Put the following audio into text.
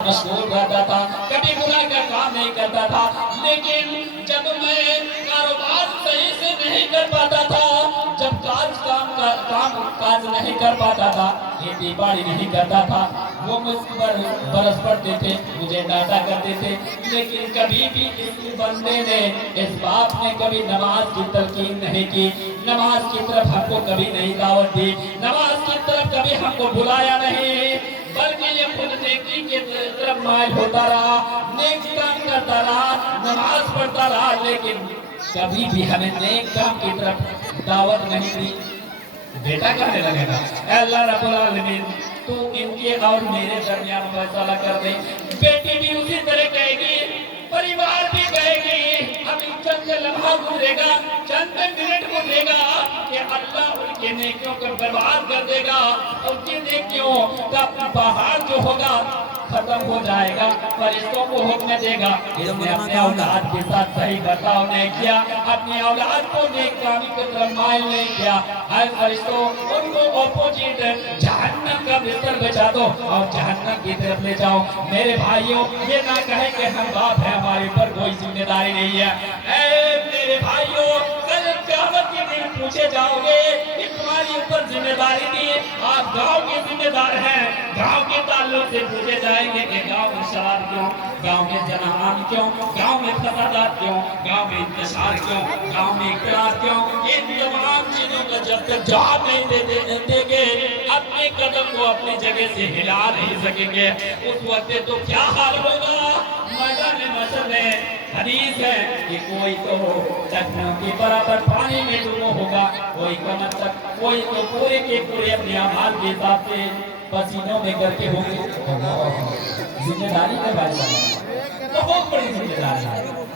مشغول رہتا تھا، کبھی برائی کا کام نہیں کرتا تھا، لیکن جب میں کاروبار صحیح سے نہیں کر پاتا تھا، جب کام نہیں کر پاتا تھا، کھیتی باڑی نہیں کرتا تھا، وہ مجھ پر برس پڑتے تھے، مجھے ڈانٹا کرتے تھے، لیکن کبھی بھی اس بندے نے، اس باپ نے کبھی نماز کی تلقین نہیں کی، نماز کی طرف ہم کو کبھی نہیں دعوت دی، نماز کی طرف کبھی ہم کو بلایا نہیں، بلکہ یہ خود نیکی کی طرف مائل ہوتا رہا، نیک کام کرتا رہا، نماز پڑھتا رہا، لیکن کبھی بھی ہمیں نیک کام کی طرف دعوت نہیں دی۔ بیٹا کہنے لگے گا، اے اللہ رب العالمین تو ان کے اور میرے درمیان فیصلہ کر دے۔ بیٹی بھی اسی طرح کہے گی، پریوار بھی کہے گی، ابھی چند لمحہ گزرے گا، چند منٹ گزرے گا کہ اللہ ان کے نیکیوں کو برباد کر دے گا، ان کی نیکیوں کا پہاڑ جو ہوگا ختم ہو جائے گا، فرشتوں کو حکم دے گا۔ اس نے اپنے اولاد کے ساتھ صحیح برتاؤ نہیں کیا، اپنی اولاد کو نیک کامی کی طرف مائل نہیں کیا، اے فرشتوں ان کو اپوزٹ جہنم کا بستر بچا دو اور جہنم کی طرف لے جاؤ۔ میرے بھائیوں، یہ نہ کہیں کہ ہم باپ ہیں، ہمارے پر کوئی ذمہ داری نہیں ہے۔ اے میرے بھائیوں، کل قیامت کے دن پوچھے جاؤ گے کہ تمہاری اوپر ذمہ داری دی، آپ گاؤں کے ذمہ دار ہیں، گاؤں کے تعلق سے پوچھے جائیں گے کہ گاؤں میں شراب کیوں، گاؤں میں جنحان کیوں، گاؤں میں فسادات کیوں، گاؤں میں انتشار کیوں، گاؤں میں اختلاف کیوں، ان تمام چیزوں کا جب تک جواب نہیں دیں گے، اپنے قدم کو اپنی جگہ سے ہلا نہیں سکیں گے، اس وقت تو کیا حال ہوگا؟ میدان محشر میں حدیث ہے کہ کوئی تو چٹنوں کی برابر پانی میں ڈوبا ہوگا، کوئی کم از کم، کوئی تو پورے کے پورے اپنے اعمال کے حساب سے پسینوں میں کر کے ہوں گے۔ ذمہ داری کا بات ہے، بہت بڑی ذمہ داری ہے۔